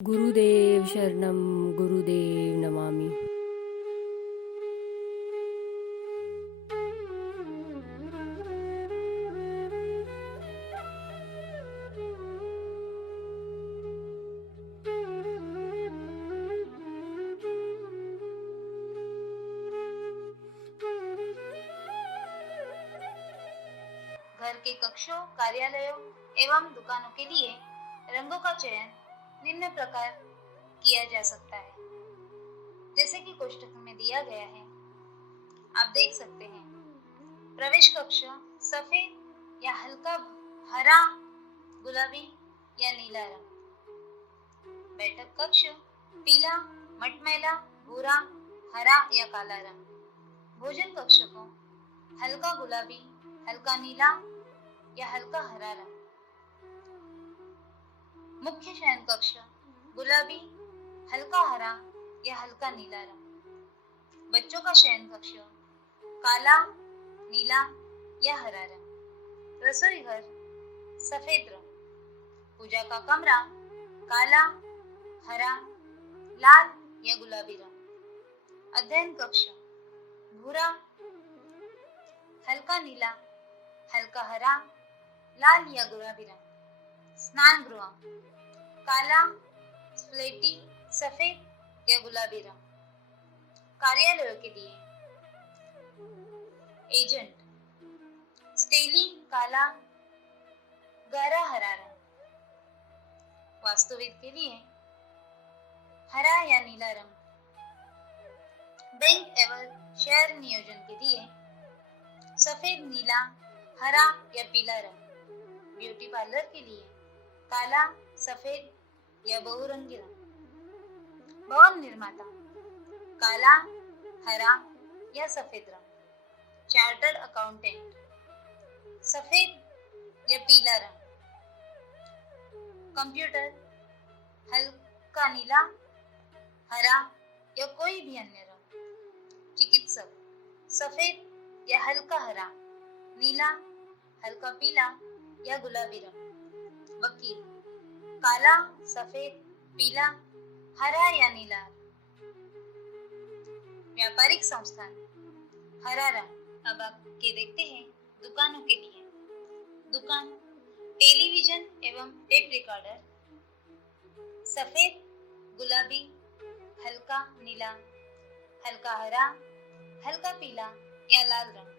गुरुदेव शरणम गुरुदेव नमामि। घर के कक्षों, कार्यालयों एवं दुकानों के लिए रंगों का चयन निम्न प्रकार किया जा सकता है, जैसे कि कोष्ठक में दिया गया है। आप देख सकते हैं। प्रवेश कक्ष सफेद या हल्का हरा, गुलाबी या नीला रंग। बैठक कक्ष पीला, मटमैला, भूरा, हरा या काला रंग। भोजन कक्ष को हल्का गुलाबी, हल्का नीला या हल्का हरा रंग। मुख्य शयन कक्ष गुलाबी, हल्का हरा या हल्का नीला रंग। बच्चों का शयन कक्ष काला, नीला या हरा रंग। रसोई घर सफेद रंग। पूजा का कमरा काला, हरा, लाल या गुलाबी रंग। अध्ययन कक्ष भूरा, हल्का नीला, हल्का हरा, लाल या गुलाबी रंग। स्नान गृह काला, स्लेटी, सफेद या गुलाबी रंग। कार्यालयों के लिए एजेंट स्टेली काला, गहरा हरा रंग। वास्तुविद के लिए हरा या नीला रंग। बैंक एवं शेयर नियोजन के लिए सफेद, नीला, हरा या पीला रंग। ब्यूटी पार्लर के लिए काला, सफेद या बहुरंगी रंग। भवन निर्माता काला, हरा या सफेद रंग। चार्टर्ड अकाउंटेंट सफेद या पीला रंग। कंप्यूटर हल्का नीला, हरा या कोई भी अन्य रंग। चिकित्सक सफेद या हल्का हरा, नीला, हल्का पीला या गुलाबी रंग। वकील काला, सफेद, पीला, हरा या नीला। व्यापारिक संस्थान हरा रंग। अब आगे देखते हैं दुकानों के लिए। दुकान टेलीविजन एवं टेप रिकॉर्डर सफेद, गुलाबी, हल्का नीला, हल्का हरा, हल्का पीला या लाल रंग।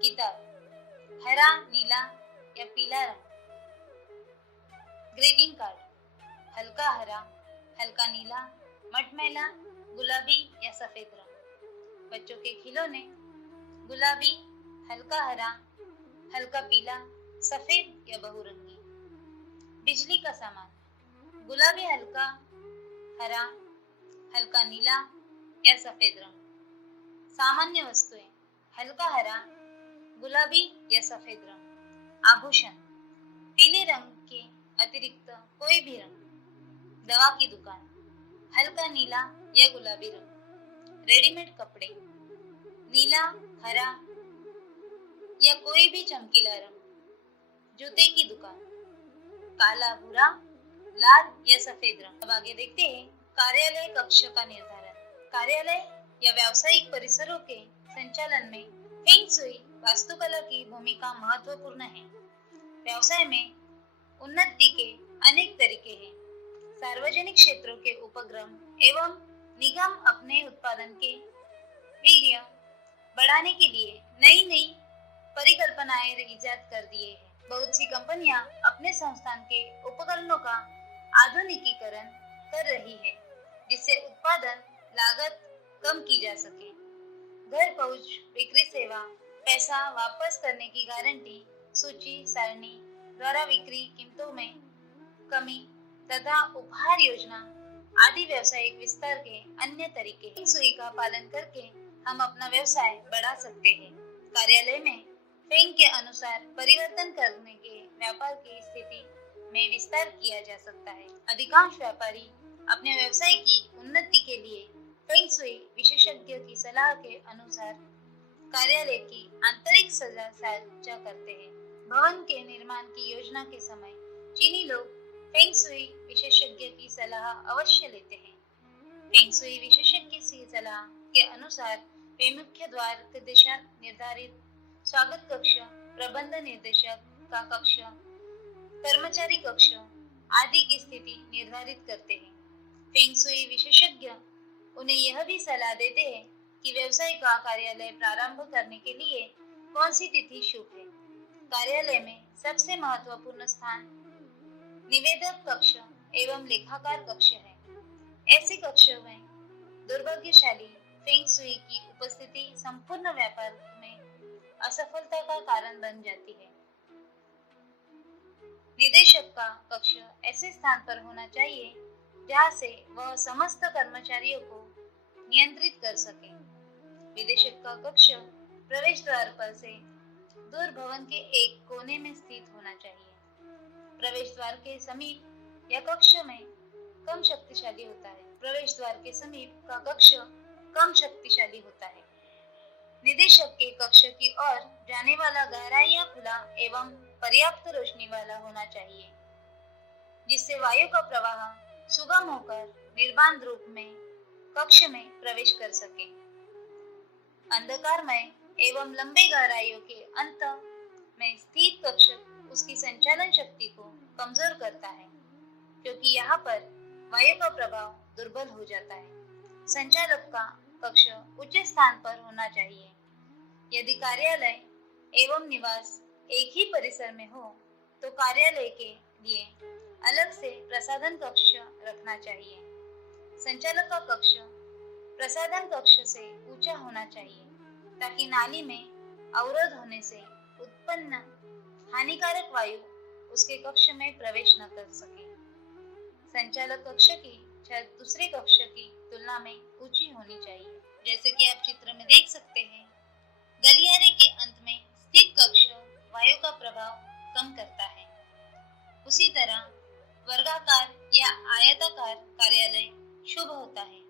किताब हरा, नीला या पीला रंग। ग्रीटिंग कार्ड हल्का हरा, हल्का नीला, मटमैला, गुलाबी या सफेद रंग। बच्चों के खिलौने गुलाबी, हल्का हरा, हल्का पीला, सफेद या बहुरंगी। बिजली का सामान गुलाबी, हल्का हरा, हल्का नीला या सफेद रंग। सामान्य वस्तुएं हल्का हरा, गुलाबी या सफेद रंग। आभूषण पीले रंग के अतिरिक्त कोई भी रंग। दवा की दुकान हल्का नीला या गुलाबी रंग। रेडीमेड कपड़े नीला, हरा या कोई भी चमकीला रंग। जूते की दुकान काला, भूरा, लाल या सफेद रंग। अब आगे देखते हैं कार्यालय कक्ष का निर्धारण। कार्यालय या व्यावसायिक परिसरों के संचालन में फेंग शुई वास्तुकला की भूमिका महत्वपूर्ण है। व्यवसाय में उन्नति के अनेक तरीके हैं। सार्वजनिक क्षेत्रों के उपक्रम एवं निगम अपने उत्पादन के वीर्य बढ़ाने के लिए नई नई परिकल्पनाएं इजाद कर दिए हैं। बहुत सी कंपनियां अपने संस्थान के उपकरणों का आधुनिकीकरण कर रही है, जिससे उत्पादन लागत कम की जा सके। घर पहुंच बिक्री सेवा, पैसा वापस करने की गारंटी, सूची सारणी द्वारा बिक्री कीमतों में कमी तथा उपहार योजना आदि व्यावसायिक विस्तार के अन्य तरीके। फेंग शुई का पालन करके हम अपना व्यवसाय बढ़ा सकते हैं। कार्यालय में फेंग के अनुसार परिवर्तन करने के व्यापार की स्थिति में विस्तार किया जा सकता है। अधिकांश व्यापारी अपने व्यवसाय की उन्नति के लिए फेंग शुई विशेषज्ञ की सलाह के अनुसार कार्यालय की आंतरिक सज्जा करते हैं। भवन के निर्माण की योजना के समय चीनी लोग फेंग सुई विशेषज्ञ की सलाह अवश्य लेते हैं। फेंग सुई विशेषज्ञ की सलाह के अनुसार वे मुख्य द्वार की दिशा निर्धारित, स्वागत कक्ष, प्रबंध निर्देशक का कक्ष, कर्मचारी कक्ष आदि की स्थिति निर्धारित करते हैं। फेंग सुई विशेषज्ञ उन्हें यह भी सलाह देते हैं कि व्यवसाय का कार्यालय प्रारंभ करने के लिए कौन सी तिथि शुभ है। कार्यालय में सबसे महत्वपूर्ण स्थान निवेदक कक्ष एवं लेखाकार कक्ष है। ऐसे कक्ष में दुर्भाग्यशाली फेंग सुई की उपस्थिति संपूर्ण व्यापार में असफलता का कारण बन जाती है। निदेशक का कक्ष ऐसे स्थान पर होना चाहिए जहाँ से वह समस्त कर्मचारियों को नियंत्रित कर सके। विदेशक का कक्ष प्रवेश द्वार पर से दूर भवन के एक कोने में स्थित होना चाहिए। प्रवेश द्वार के समीप या कक्ष में कम शक्तिशाली होता है। प्रवेश द्वार के समीप का कक्ष कम शक्तिशाली होता है। निदेशक के कक्ष की ओर जाने वाला गहराई या खुला एवं पर्याप्त रोशनी वाला होना चाहिए, जिससे वायु का प्रवाह सुगम होकर निर्बाध रूप में कक्ष में प्रवेश कर सके। अंधकारमय एवं लंबे गहराइयों के अंत में स्थित कक्ष उसकी संचालन शक्ति को कमजोर करता है, क्योंकि यहाँ पर वायु का प्रभाव दुर्बल हो जाता है। संचालक का कक्ष उच्च स्थान पर होना चाहिए। यदि कार्यालय एवं निवास एक ही परिसर में हो तो कार्यालय के लिए अलग से प्रसाधन कक्ष रखना चाहिए। संचालक का कक्ष प्रसाधन कक्ष से ऊंचा होना चाहिए, ताकि नाली में अवरोध होने से उत्पन्न हानिकारक वायु उसके कक्ष में प्रवेश न कर सके। संचालक कक्ष की छत दूसरे कक्ष की तुलना में ऊंची होनी चाहिए। जैसे कि आप चित्र में देख सकते हैं, गलियारे के अंत में स्थित कक्ष वायु का प्रभाव कम करता है। उसी तरह वर्गाकार या आयताकार कार्यालय शुभ होता है,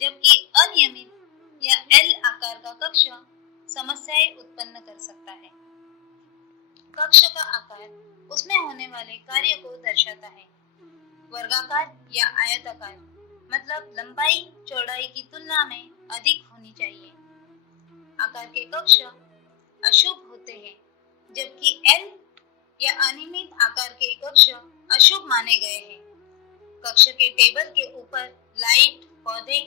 जबकि अनियमित या एल आकार का कक्ष समस्याएं उत्पन्न कर सकता है। कक्ष का आकार उसमें होने वाले कार्य को दर्शाता है। वर्गाकार या आयताकार मतलब लंबाई चौड़ाई की तुलना में अधिक होनी चाहिए। आकार के कक्ष अशुभ होते हैं, जबकि एल या अनियमित आकार के कक्ष अशुभ माने गए हैं। कक्ष के टेबल के ऊपर लाइट, पौधे,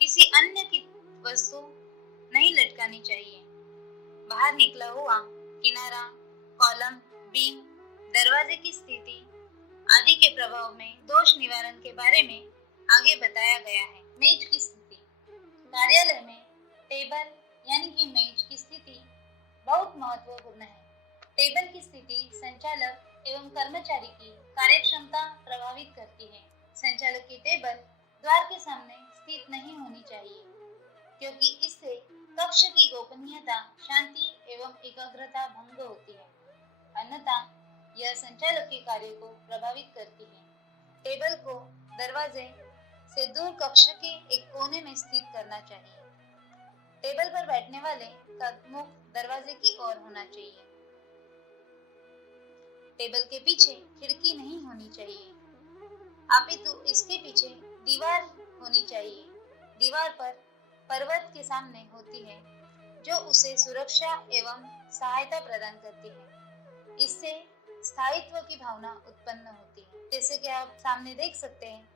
किसी अन्य की वस्तु नहीं लटकानी चाहिए। बाहर निकला हुआ किनारा, कॉलम, बीम, दरवाजे की स्थिति आदि के प्रभाव में दोष निवारण के बारे में आगे बताया गया है। मेज की स्थिति। कार्यालय में टेबल यानी कि मेज की स्थिति बहुत महत्वपूर्ण है। टेबल की स्थिति संचालक एवं कर्मचारी की कार्यक्षमता प्रभावित करती है। संचालक की टेबल द्वार के सामने स्थित नहीं होनी चाहिए, क्योंकि इससे कक्ष की गोपनीयता, शांति एवं एकाग्रता भंग होती है। अन्यथा यह संचालक के कार्य को प्रभावित करती है। टेबल को दरवाजे से दूर कक्ष के एक कोने में स्थित करना चाहिए। टेबल पर बैठने वाले का मुख दरवाजे की ओर होना चाहिए। टेबल के पीछे खिड़की नहीं होनी चाहिए, अपितु इसके पीछे दीवार होनी चाहिए। दीवार पर पर्वत के सामने होती है, जो उसे सुरक्षा एवं सहायता प्रदान करती है। इससे स्थायित्व की भावना उत्पन्न होती है। जैसे कि आप सामने देख सकते हैं,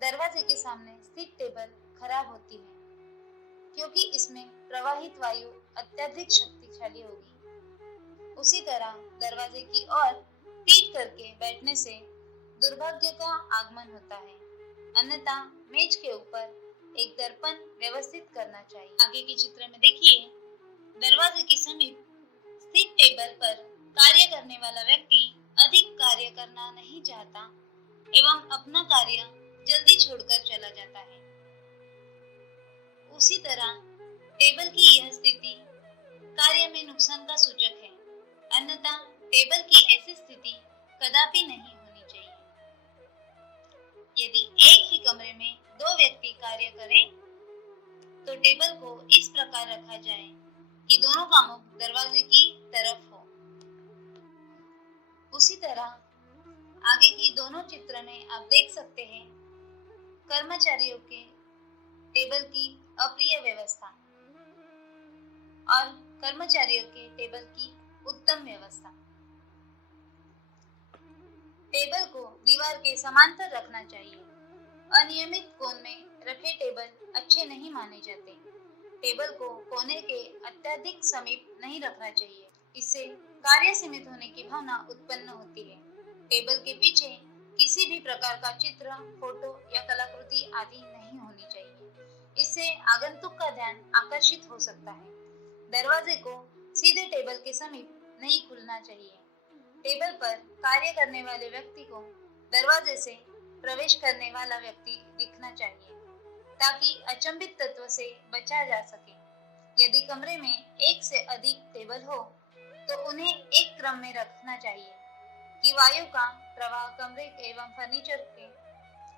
दरवाजे के सामने स्थित टेबल खराब होती है, क्योंकि इसमें प्रवाहित वायु अत्यधिक शक्तिशाली होगी। उसी तरह दरवाजे की ओर पीठ करके बैठने से दुर्भाग्य का आगमन होता है। अन्यथा मेज के ऊपर एक दर्पण व्यवस्थित करना चाहिए। आगे के चित्र में देखिए, दरवाजे के समीप स्थित टेबल पर कार्य करने वाला व्यक्ति अधिक कार्य करना नहीं चाहता एवं अपना कार्य जल्दी छोड़कर चला जाता है। उसी तरह टेबल की यह स्थिति कार्य में नुकसान का सूचक है। अन्यथा टेबल की ऐसी स्थिति कदापि नहीं होनी चाहिए। यदि एक ही कमरे में दो व्यक्ति कार्य करें तो टेबल को इस प्रकार रखा जाए कि दोनों का मुख दरवाजे की तरफ हो। उसी तरह आगे की दोनों चित्र में आप देख सकते हैं कर्मचारियों के टेबल की अप्रिय व्यवस्था और कर्मचारियों के टेबल की उत्तम व्यवस्था। टेबल को दीवार के समांतर रखना चाहिए। अनियमित कोण में रखे टेबल अच्छे नहीं माने जाते। टेबल को कोने के अत्यधिक समीप नहीं रखना चाहिए, इससे कार्य सीमित होने की भावना उत्पन्न होती है। टेबल के पीछे किसी भी प्रकार का चित्र, फोटो या कलाकृति आदि नहीं होनी चाहिए, इससे आगंतुक का ध्यान आकर्षित हो सकता है। दरवाजे को सीधे टेबल के समीप नहीं खुलना चाहिए। टेबल पर कार्य करने वाले व्यक्ति को दरवाजे से प्रवेश करने वाला व्यक्ति दिखना चाहिए, ताकि अचंभित तत्व से बचा जा सके। यदि कमरे में एक से अधिक टेबल हो तो उन्हें एक क्रम में रखना चाहिए कि वायु का प्रवाह कमरे एवं फर्नीचर के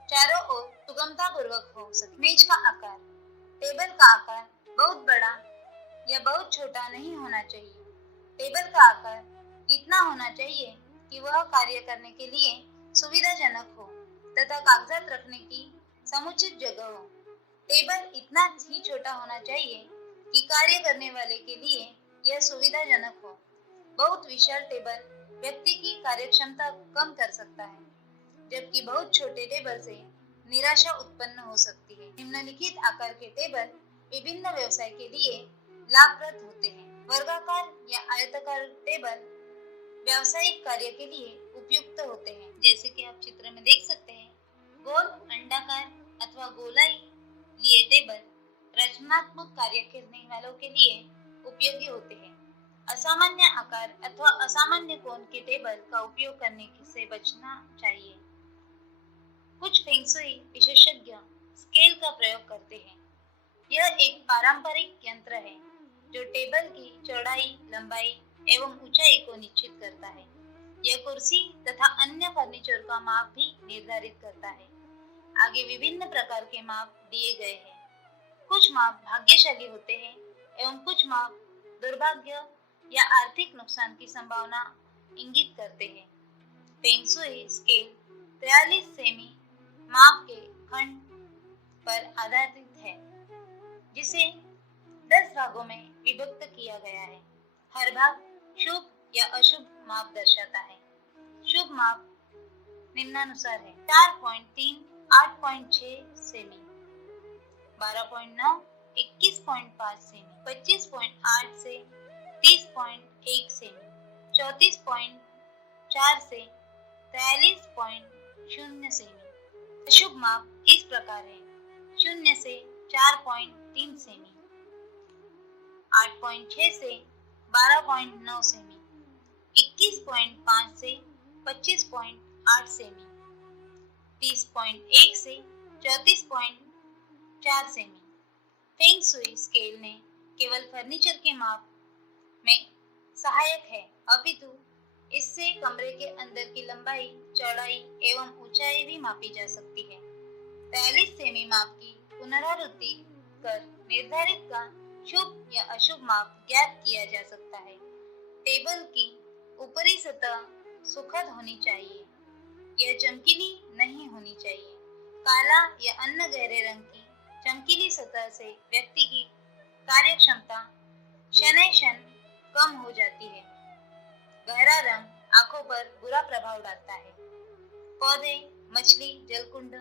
चारों ओर सुगमता पूर्वक हो सके। मेज का आकार, टेबल का आकार बहुत बड़ा या बहुत छोटा नहीं होना चाहिए। टेबल का आकार इतना होना चाहिए कि वह कार्य करने के लिए सुविधाजनक हो तथा कागजात रखने की समुचित जगह हो। टेबल इतना ही छोटा होना चाहिए कि कार्य करने वाले के लिए यह सुविधाजनक हो। बहुत विशाल टेबल व्यक्ति की कार्यक्षमता कम कर सकता है, जबकि बहुत छोटे टेबल से निराशा उत्पन्न हो सकती है। निम्नलिखित आकार के टेबल विभिन्न व्यवसाय के लिए लाभप्रद होते हैं। वर्गाकार या आयताकार टेबल व्यावसायिक कार्य के लिए उपयुक्त होते हैं, जैसे कि आप चित्र में देख सकते हैं। गोल, अंडाकार अथवा गोलाई लिए टेबल रचनात्मक कार्य करने वालों के लिए उपयोगी होते हैं। असामान्य आकार अथवा असामान्य कोण के टेबल का उपयोग करने से बचना चाहिए। कुछ फेंग शुई विशेषज्ञ स्केल का प्रयोग करते हैं। यह एक पारंपरिक यंत्र है जो टेबल की चौड़ाई, लंबाई एवं ऊंचाई को निश्चित करता है। यह कुर्सी तथा अन्य फर्नीचर का माप भी निर्धारित करता है। आगे विभिन्न प्रकार के माप दिए गए हैं। कुछ माप भाग्यशाली होते हैं एवं कुछ माप दुर्भाग्य या आर्थिक नुकसान की संभावना इंगित करते हैं। फेंग शुई स्केल 43 सेमी माप के खंड पर आधारित है, जिसे 10 भागों में विभक्त किया गया है। हर भाग शुभ या अशुभ माप दर्शाता है। शुभ माप निम्नानुसार है: 4.3 8.6 सेमी, 12.9 21.5 सेमी, 25.8 से 30.1 सेमी, 34.4 से 43.0 सेमी। अशुभ माप इस प्रकार है: 0 से 4.3 सेमी, 8.6 से 12.9 सेमी, 21.5 से 25.8 सेमी, 30.1 से 34.4 सेमी। फेंग शुई स्केल ने केवल फर्नीचर के माप में सहायक है, अपितु इससे कमरे के अंदर की लंबाई, चौड़ाई एवं ऊंचाई भी मापी जा सकती है। 43 सेमी माप की पुनरावृत्ति कर निर्धारित का शुभ या अशुभ माप ज्ञात किया जा सकता है। टेबल की ऊपरी सतह सुखद होनी चाहिए, यह चमकीली नहीं होनी चाहिए। काला या अन्य गहरे रंग की चमकीली सतह से व्यक्ति की कार्यक्षमता क्षण कम हो जाती है। गहरा रंग आंखों पर बुरा प्रभाव डालता है। पौधे, मछली, जलकुंड,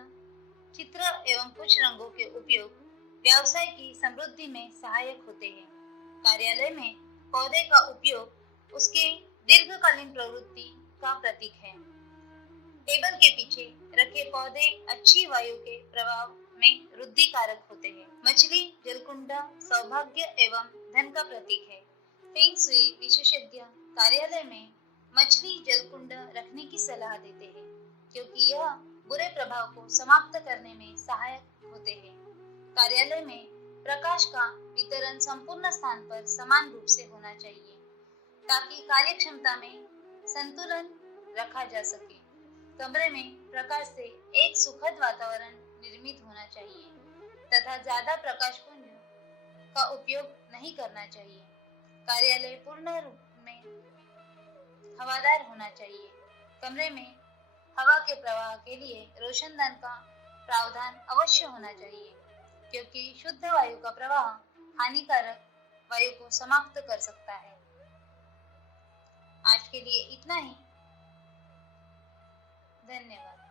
चित्र एवं कुछ रंगों के उपयोग व्यवसाय की समृद्धि में सहायक होते हैं। कार्यालय में पौधे का उपयोग उसके दीर्घकालीन प्रवृत्ति का प्रतीक है। टेबल के पीछे रखे पौधे अच्छी वायु के प्रभाव में वृद्धि कारक होते हैं। मछली, जलकुंड सौभाग्य एवं धन का प्रतीक है। फेंग शुई विशेषज्ञ कार्यालय में मछली, जलकुंड रखने की सलाह देते हैं, क्योंकि यह बुरे प्रभाव को समाप्त करने में सहायक होते हैं। कार्यालय में प्रकाश का वितरण संपूर्ण स्थान पर समान रूप से होना चाहिए, ताकि कार्यक्षमता में संतुलन रखा जा सके। कमरे में प्रकाश से एक सुखद वातावरण निर्मित होना चाहिए तथा ज्यादा प्रकाश पुंज का उपयोग नहीं करना चाहिए। कार्यालय पूर्ण रूप में हवादार होना चाहिए। कमरे में हवा के प्रवाह के लिए रोशनदान का प्रावधान अवश्य होना चाहिए, क्योंकि शुद्ध वायु का प्रवाह हानिकारक वायु को समाप्त कर सकता है। आज के लिए इतना ही। धन्यवाद।